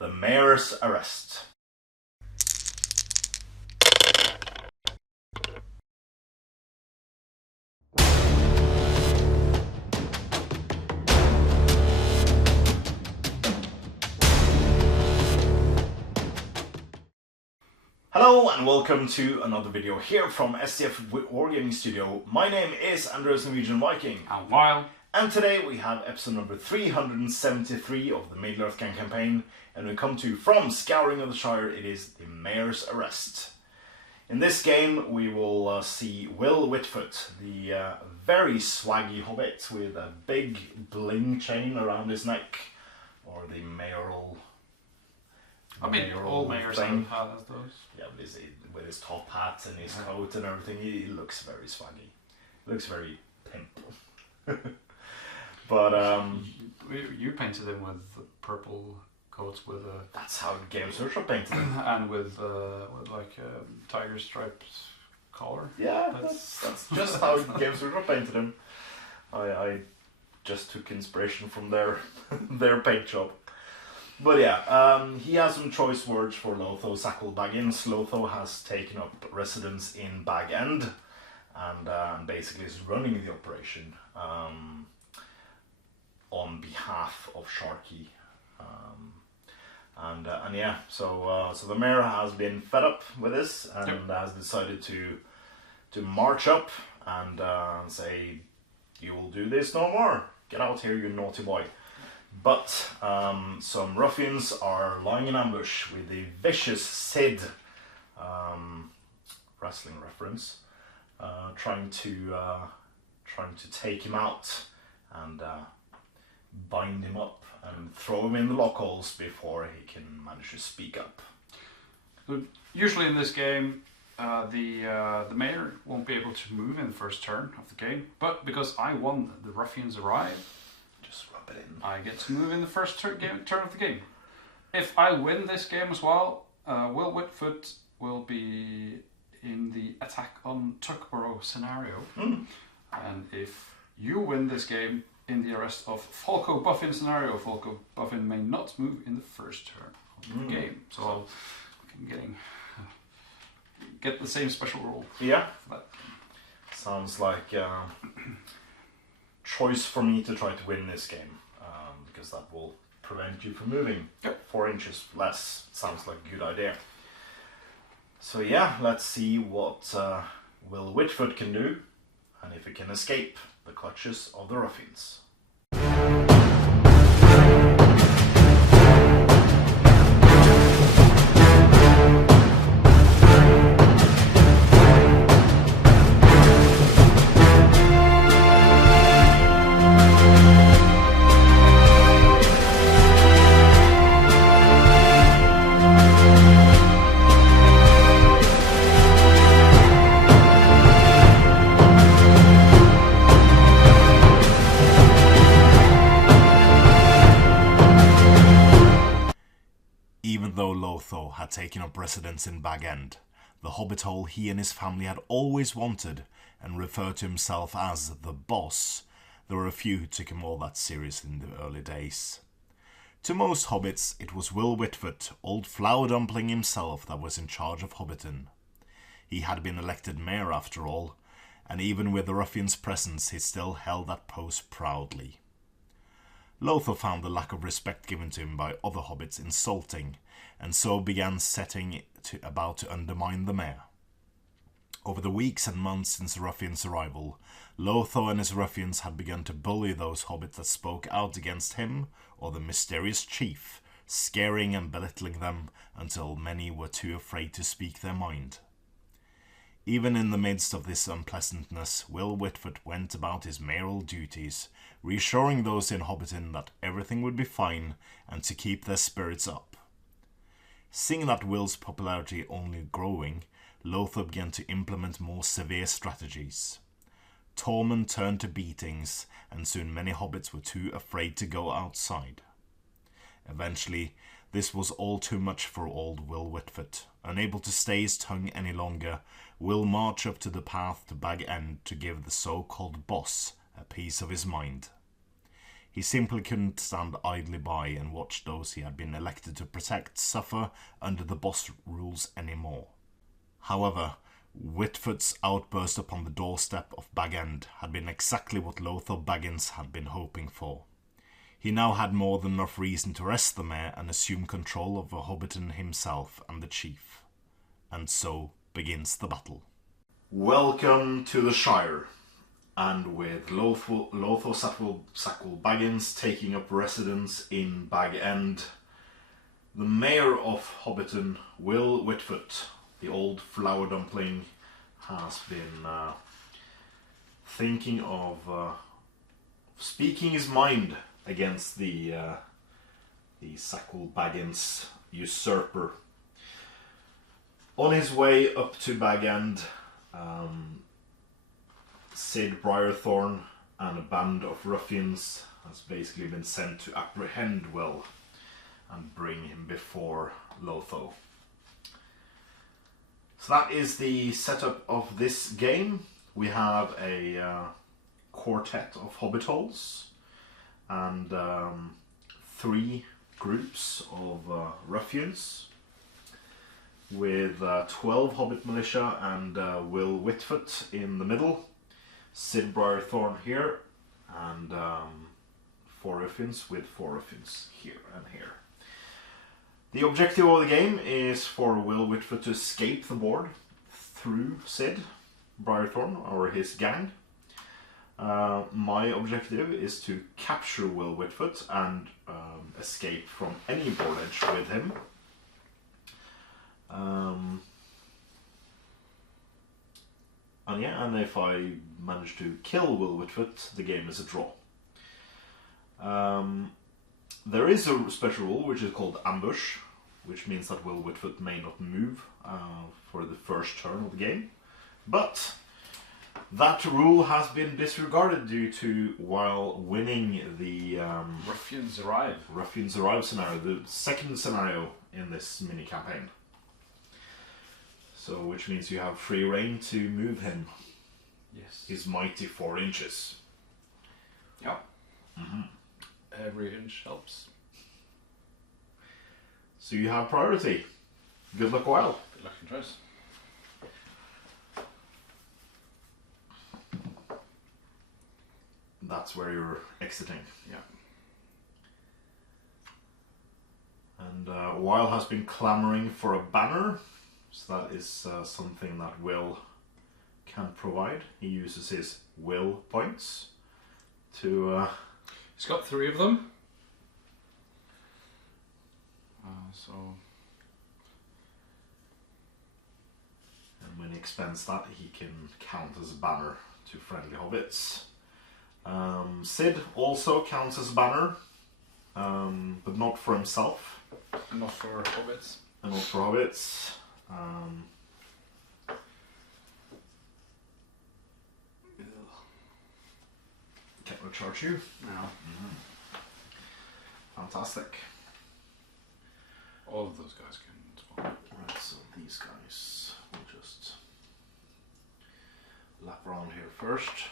The Mayor's Arrest. Hello and welcome to another video here from STF Wargaming Studio. My name is Andreas Norwegian Viking. I'm Wild. And today we have episode number 373 of the Middle-earth Gang campaign, and we come to From Scouring of the Shire, it is the Mayor's Arrest. In this game we will see Will Whitfoot, the very swaggy hobbit with a big bling chain around his neck, or the mayoral... I mean, all mayors have those. Yeah, with his top hat and his coat and everything, he looks very swaggy. He looks very pimp. But you painted him with purple coats with a. That's how Games Workshop painted him. And with like a tiger striped collar. Yeah, that's just how Games Workshop painted him. I just took inspiration from their paint job. But yeah, he has some choice words for Lotho Sackville-Baggins. Lotho has taken up residence in Bag End and basically is running the operation on behalf of Sharky. And yeah, so the mayor has been fed up with this and has decided to march up and say, "You will do this no more. Get out here, you naughty boy." But some ruffians are lying in ambush with the vicious Sid, wrestling reference, trying to take him out and bind him up and throw him in the lockholes before he can manage to speak up. So usually in this game, the mayor won't be able to move in the first turn of the game, but because I won the ruffians arrive, just rub it in. I get to move in the first turn of the game. If I win this game as well, Will Whitfoot will be in the attack on Tuckborough scenario. And if you win this game in the arrest of Folco Buffin scenario, Folco Buffin may not move in the first turn of the game. So I'm get the same special rule. Yeah. Sounds like choice for me to try to win this game, because that will prevent you from moving 4 inches less. Sounds like a good idea. So yeah, let's see what Will Whitfoot can do and if he can escape the clutches of the ruffians. Even though Lotho had taken up residence in Bag End, the hobbit hole he and his family had always wanted and referred to himself as the boss, there were a few who took him all that seriously in the early days. To most hobbits, it was Will Whitfoot, old flour dumpling himself, that was in charge of Hobbiton. He had been elected mayor after all, and even with the ruffians' presence, he still held that post proudly. Lotho found the lack of respect given to him by other hobbits insulting, and so began setting about to undermine the mayor. Over the weeks and months since the ruffians' arrival, Lotho and his ruffians had begun to bully those hobbits that spoke out against him or the mysterious chief, scaring and belittling them until many were too afraid to speak their mind. Even in the midst of this unpleasantness, Will Whitfoot went about his mayoral duties, reassuring those in Hobbiton that everything would be fine and to keep their spirits up. Seeing that Will's popularity only growing, Lotho began to implement more severe strategies. Torment turned to beatings, and soon many hobbits were too afraid to go outside. Eventually, this was all too much for old Will Whitfoot. Unable to stay his tongue any longer, Will marched up to the path to Bag End to give the so-called boss a piece of his mind. He simply couldn't stand idly by and watch those he had been elected to protect suffer under the boss rules anymore. However, Whitfoot's outburst upon the doorstep of Bag End had been exactly what Lotho Baggins had been hoping for. He now had more than enough reason to arrest the mayor and assume control over Hobbiton himself and the chief. And so begins the battle. Welcome to the Shire, and with Lotho Sackville-Baggins taking up residence in Bag End, the mayor of Hobbiton, Will Whitfoot, the old flour dumpling, has been thinking of speaking his mind against the Sackville-Baggins usurper. On his way up to Bag End, Sid Briarthorn and a band of ruffians has basically been sent to apprehend Will and bring him before Lotho. So that is the setup of this game. We have a quartet of hobbitholes and 3 groups of ruffians with 12 hobbit militia and Will Whitfoot in the middle, Sid Briarthorn here, and 4 ruffians with 4 ruffians here and here. The objective of the game is for Will Whitfoot to escape the board through Sid Briarthorn or his gang. My objective is to capture Will Whitfoot and escape from any board edge with him. And if I manage to kill Will Whitfoot, the game is a draw. There is a special rule which is called ambush, which means that Will Whitfoot may not move for the first turn of the game. But that rule has been disregarded due to, while winning the Ruffians Arrive scenario, the second scenario in this mini campaign. So, which means you have free reign to move him. Yes. His mighty 4 inches. Yeah. Mm-hmm. Every inch helps. So you have priority. Good luck, Wild. Good luck and choice. That's where you're exiting. Yeah. And Weil has been clamoring for a banner, so that is something that Will can provide. He uses his will points to... He's got 3 of them. So... And when he expends that, he can count as a banner to friendly hobbits. Sid also counts as a banner, but not for himself. And not for hobbits. And not for hobbits. Can't recharge you. No. Mm-hmm. Fantastic. All of those guys can as well. Right, so these guys will just lap around here first.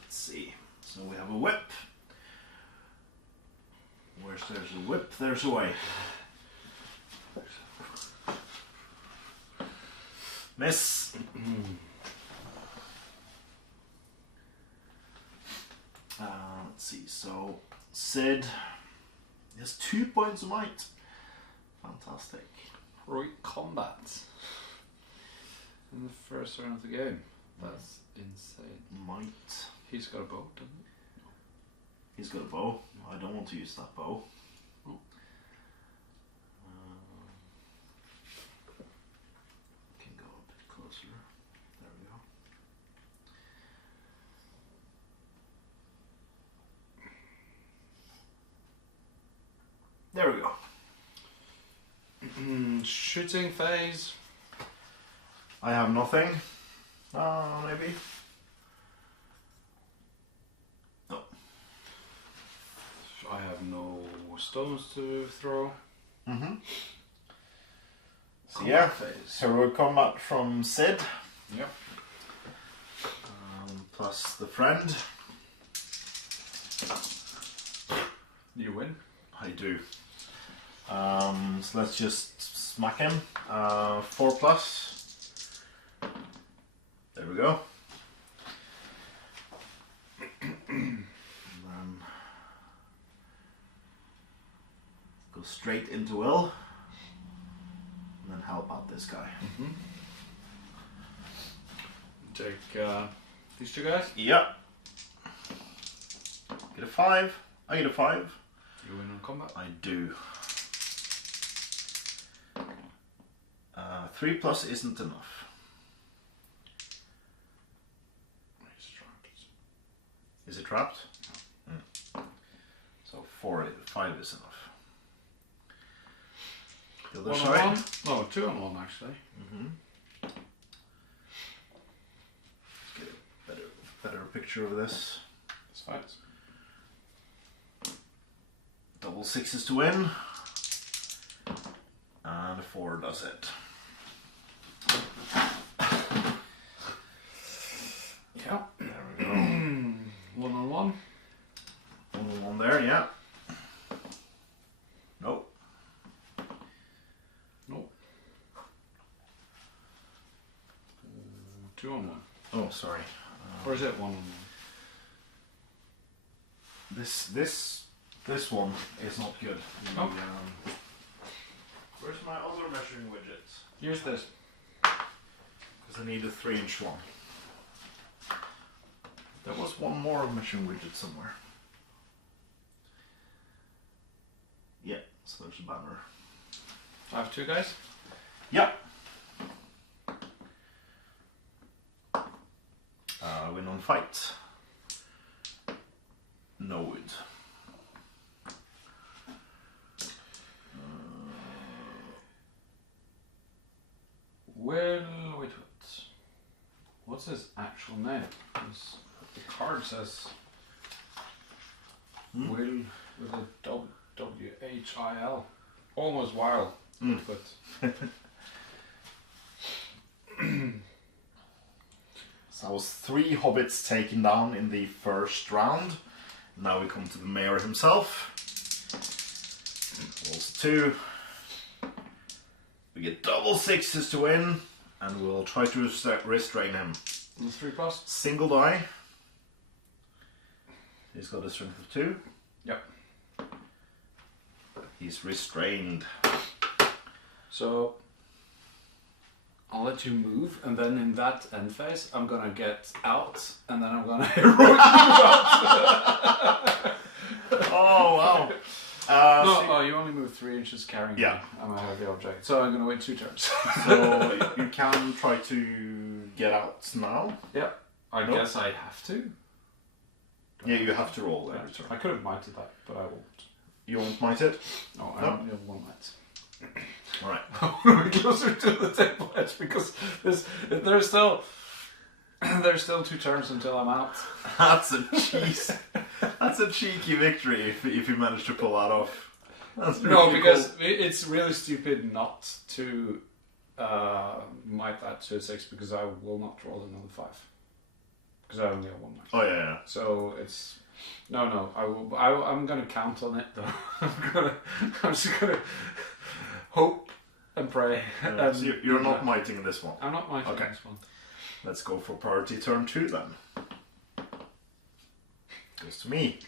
Let's see. So we have a whip. Where's there's a whip, there's a way. Miss. Let's see, so Sid has 2 points of might. Fantastic. Heroic combat in the first round of the game. That's insane. Might. He's got a bow, doesn't he? No. He's got a bow. I don't want to use that bow. Oh. shooting phase. I have nothing. Maybe. No. I have no stones to throw. Mm-hmm. So yeah, heroic combat from Sid. Yep. Plus the friend. You win. I do. So let's just smack him. 4+. There we go. And then go straight into Will. And then help out this guy. Mm-hmm. Take these two guys. Yep. Get a 5. I get a 5. You win on combat. I do. 3+ isn't enough. He's trapped. Is it trapped? No. So 5 is enough. The other 1 side. on 1? No, 2 on 1 actually. Get a better picture of this. That's fine. Double 6s to win. And a 4 does it. Yeah. There we go. 1 on 1. 1 on 1 there, yeah. Nope. Nope. 2 on 1. Oh, sorry. Or is it 1 on 1? This one is not good. Oh. Where's my other measuring widgets? Use this. Because I need a 3-inch one. There was one more measuring widget somewhere. Yeah, so there's a banner. I have 2 guys. Yeah. Win on fight. No wood. Will Whitfoot. What's his actual name? The card says Will with a W-H-I-L. Almost wild. Whitfoot. So that was 3 hobbits taken down in the first round. Now we come to the mayor himself. Rolls 2. We get double 6s to win, and we'll try to restrain him. 3+. Single die. He's got a strength of 2. Yep. He's restrained. So I'll let you move, and then in that end phase, I'm gonna get out, and then I'm gonna heroic move out. Oh wow! No, you only move 3 inches carrying me. I'm a heavy object, so I'm gonna wait 2 turns. So you can try to get out now. Yeah, I guess I have to. Yeah, you have to roll every turn. I could have mighted that, but I won't. You won't might it? No, I only have 1 might. Alright. I want to be closer to the table edge because there's still 2 turns until I'm out. That's a cheeky victory if you manage to pull that off. That's No, really because cool. it's really stupid not to might that to a 6 because I will not roll another 5 because I only have 1 might. Oh yeah. So it's no. I'm gonna count on it though. I'm just gonna hope and pray. Yeah, so you're not mighting in this one. I'm not mighting Okay. in this one. Let's go for priority turn 2 then. Goes to me.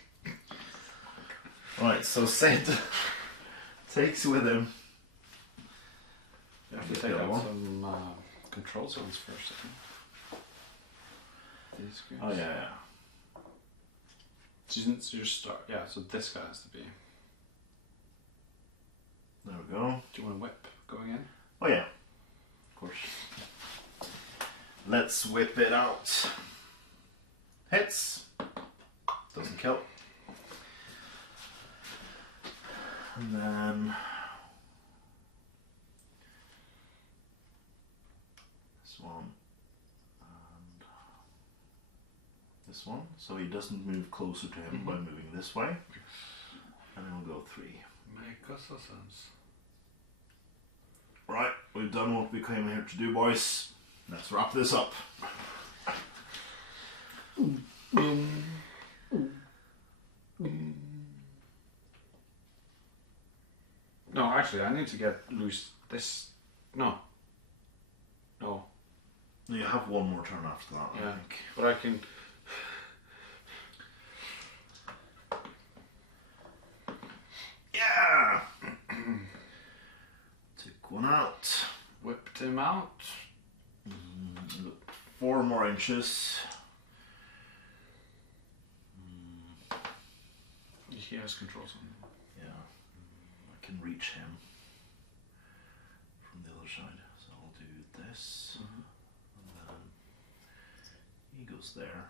Right, so Sid takes with him. You have to take out some control zones first, I think. These guys. Oh yeah. So you start. Yeah, so this guy has to be. There we go. Do you want a whip going in? Oh yeah. Of course. Let's whip it out. Hits. Doesn't kill. And then this one, so he doesn't move closer to him by moving this way. And he'll go 3. Make us a sense. Right, we've done what we came here to do, boys. Let's wrap this up. No, actually, I need to get loose this. No. You have one more turn after that, Yeah, I think. but I can. Yeah! Took one out. Whipped him out. 4 more inches. He has controls on him. Yeah, I can reach him from the other side. So I'll do this, and then he goes there.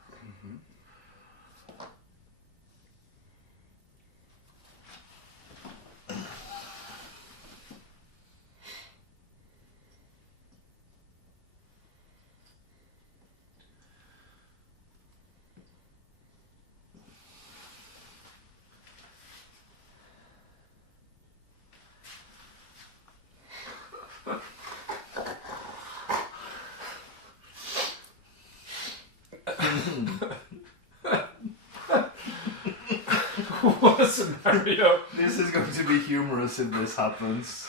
What a scenario! This is going to be humorous if this happens.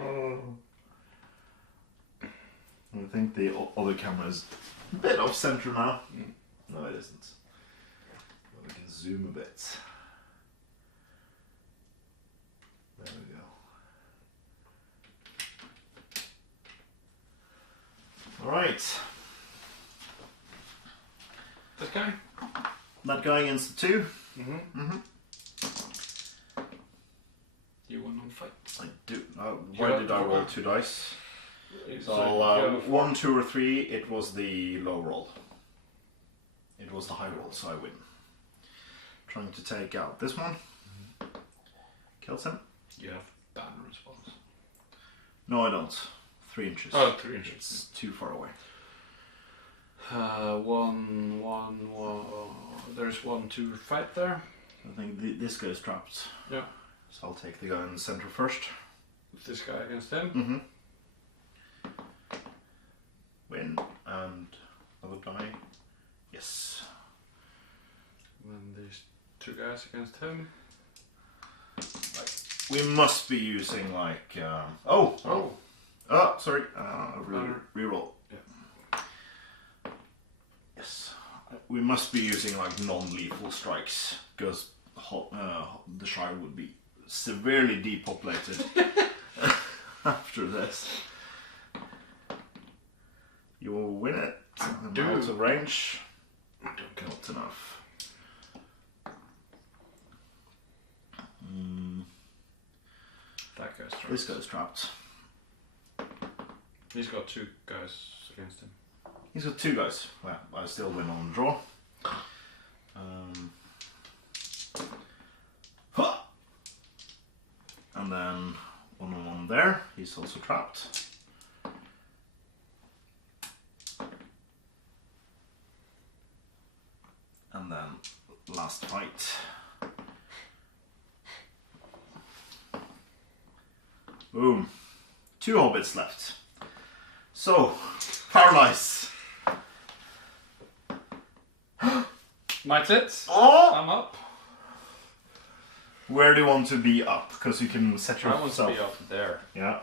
I think the other camera is a bit off center now. No, it isn't. But we can zoom a bit. There we go. Alright. This guy? That guy against the 2. You won on fight. I do. Why did I roll 2 dice? So, So 1, 2, or 3. It was the low roll. It was the high roll, so I win. Trying to take out this one. Kills him. You have banner response. No, I don't. 3 inches. Oh, 3 inches. It's too far away. One. There's 1 to fight there. I think this guy's trapped. Yeah. So I'll take the guy in the center first. With this guy against him. Win. And another die. Yes. And then these 2 guys against him. We must be using like... sorry. Reroll. Yeah. Yes. We must be using like non-lethal strikes because the Shire would be severely depopulated after this. You will win it. I'm out of range. Not enough. That guy's trapped. This guy's trapped. He's got 2 guys against him. He's got 2 guys. Well, I still win on the draw. And then 1-on-1 there. He's also trapped. And then last fight. Boom. 2 hobbits left. So, paralyze. My tits. Oh! I'm up. Where do you want to be up? Because you can set yourself. I want to be up there. Yeah.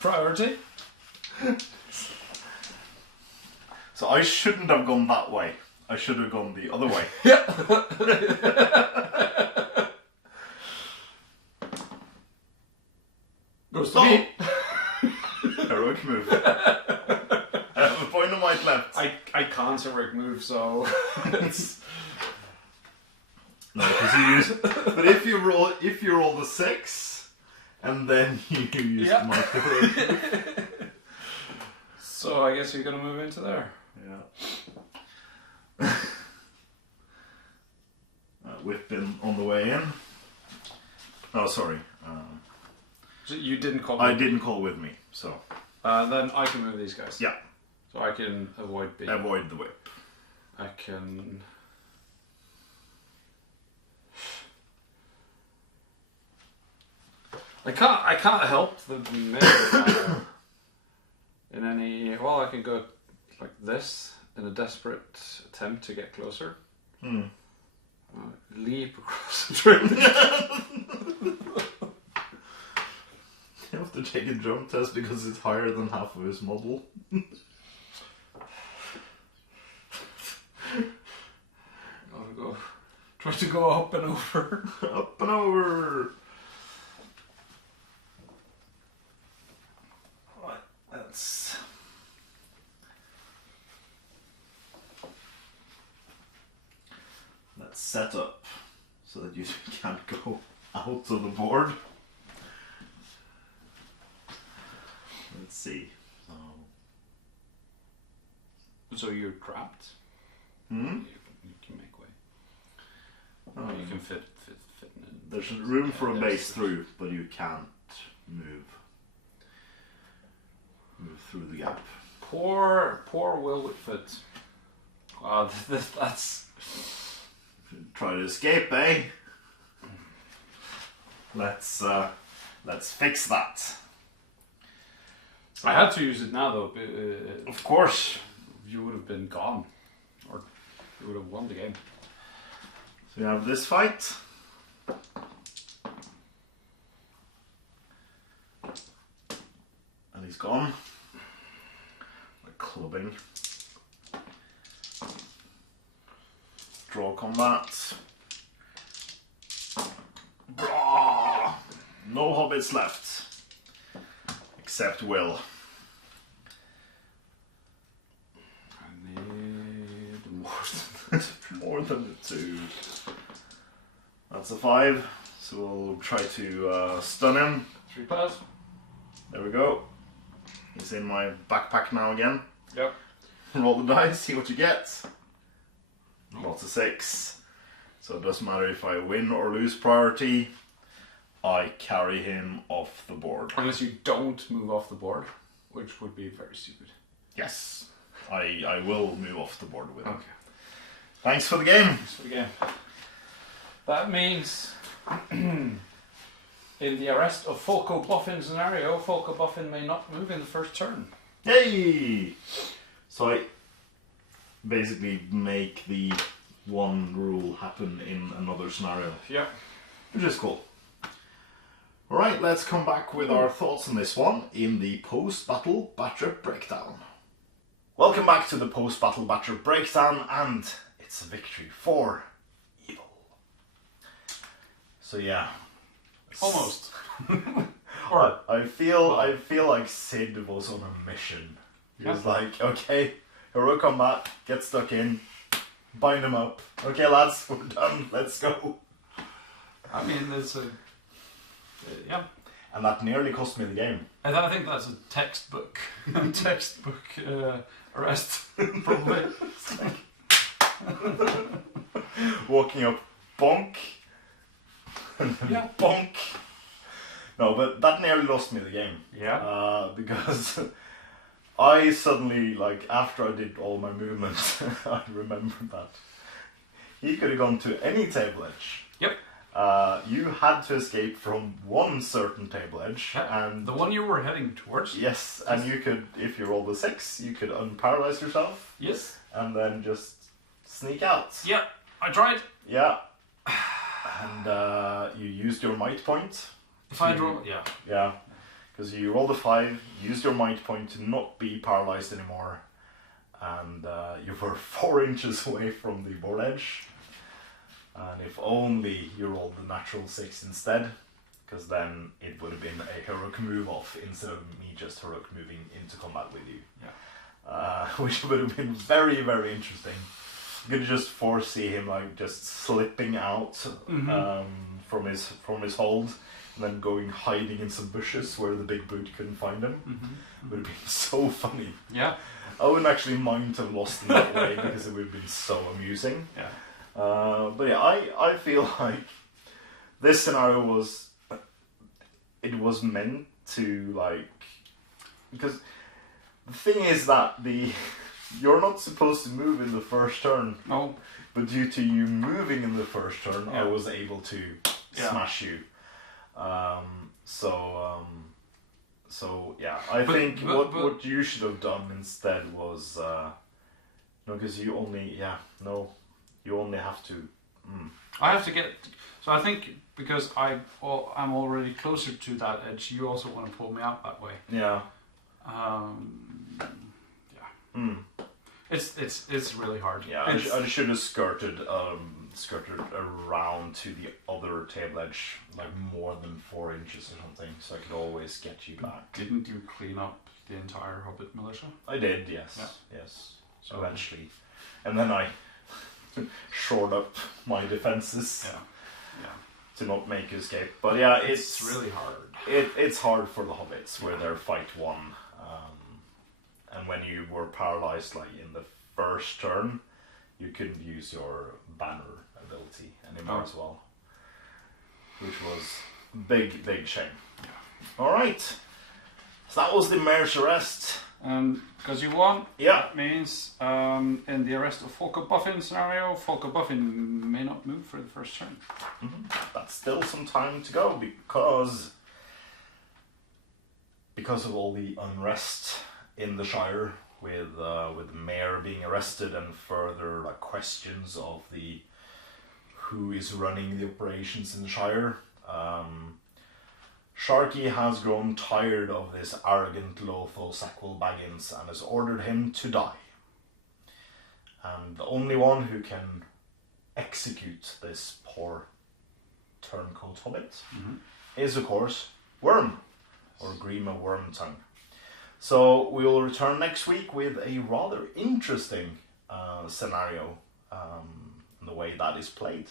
Priority. So I shouldn't have gone that way. I should have gone the other way. Yeah. Goes to me. Heroic move. I have a point on my left. I can't heroic move, so it's... No, because you use. But if you roll the 6, and then you use the mark heroic move. So I guess you're gonna move into there. Yeah. Whitfoot on the way in. Oh, sorry. So you didn't call. I didn't call with me, so. Then I can move these guys. Yeah. So I can avoid being... Avoid the whip. I can... I can't help the middle in any... Well, I can go like this in a desperate attempt to get closer. Leap across the train. You have to take a drum test because it's higher than half of his model. Try to go up and over. Up and over. Right, let's set up so that you can't go out of the board. Let's see. So you're trapped. You can make way. You can fit in. There's room for a base through, but you can't move through the gap. Poor Will Whitfoot. Wow, that's... Try to escape, eh? Let's fix that. I had to use it now, though. Of course. You would have been gone, or you would have won the game. So we have this fight. And he's gone. Like clubbing. Draw combat. Blah! No hobbits left. Except Will. I need More than the 2. That's a 5. So we'll try to stun him. 3 pass. There we go. He's in my backpack now again. Yep. Roll the dice, see what you get. Lots of 6. So it doesn't matter if I win or lose priority. I carry him off the board. Unless you don't move off the board, which would be very stupid. Yes. I will move off the board with him. Okay. Thanks for the game. Thanks for the game. That means in the arrest of Folko Boffin scenario, Folko Boffin may not move in the first turn. Yay! So I basically make the one rule happen in another scenario. Yeah. Which is cool. Alright, let's come back with our thoughts on this one in the post-battle batcher breakdown. Welcome back to the post-battle batcher breakdown, and it's a victory for evil. So yeah. Almost. I feel like Sid was on a mission. He was like, okay, heroic combat, get stuck in, bind him up. Okay lads, we're done, let's go. I mean, there's a... yeah. And that nearly cost me the game. I think that's a textbook. Arrest, probably. Walking up, bonk. Yeah. Bonk. No, but that nearly lost me the game. Yeah. Because I suddenly, like, after I did all my movements, I remembered that he could have gone to any table edge. Yep. You had to escape from one certain table edge, and the one you were heading towards. yes, and you could, if you rolled a 6, you could unparalyze yourself. Yes. And then just sneak out. Yeah, I tried. Yeah. And you used your might point. If I draw, yeah. Yeah, because you rolled a 5, used your might point to not be paralyzed anymore, and you were 4 inches away from the board edge. And if only you rolled the natural 6 instead, because then it would have been a heroic move off instead of me just heroic moving into combat with you. Yeah. Which would have been very, very interesting. You could just foresee him like just slipping out from his hold, and then going hiding in some bushes where the big boot couldn't find him. It would have been so funny. Yeah. I wouldn't actually mind to have lost in that way because it would have been so amusing. Yeah. But yeah, I feel like this scenario was meant to, like, because The thing is that you're not supposed to move in the first turn. No. But due to you moving in the first turn, I was able to smash you. So yeah, I think what you should have done instead was because you only have to. I have to get. So I think because I'm already closer to that edge, you also want to pull me out that way. Yeah. It's really hard. Yeah, I should have skirted around to the other table edge, like more than 4 inches or something, so I could always get you back. Didn't you clean up the entire Hobbit militia? I did, yes. Yeah. Yes. So eventually. And then I shored up my defenses to not make escape. But yeah, it's really hard. It's hard for the Hobbits where they're fight 1. And when you were paralyzed like in the first turn, you couldn't use your banner ability anymore as well. Which was big shame. Yeah. Alright. So that was the mayor's arrest. Because you won, yeah. That means in the arrest of Folker Buffin scenario, Folker Buffin may not move for the first turn. Mm-hmm. That's still some time to go because of all the unrest in the Shire with the mayor being arrested and further like questions of who is running the operations in the Shire. Sharky has grown tired of this arrogant Lotho Sackville-Baggins and has ordered him to die. And the only one who can execute this poor turncoat hobbit is, of course, Worm, or Grima Wormtongue. So we will return next week with a rather interesting scenario in the way that is played.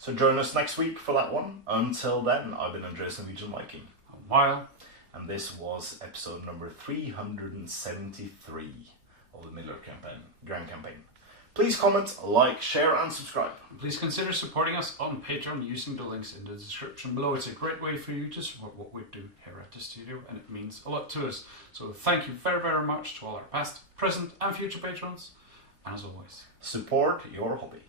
So join us next week for that one. Until then, I've been Andreas Norwegian Viking. While. And this was episode number 373 of the Miller Grand Campaign. Please comment, like, share and subscribe. Please consider supporting us on Patreon using the links in the description below. It's a great way for you to support what we do here at the studio, and it means a lot to us. So thank you very, very much to all our past, present and future patrons. And as always, support your hobby.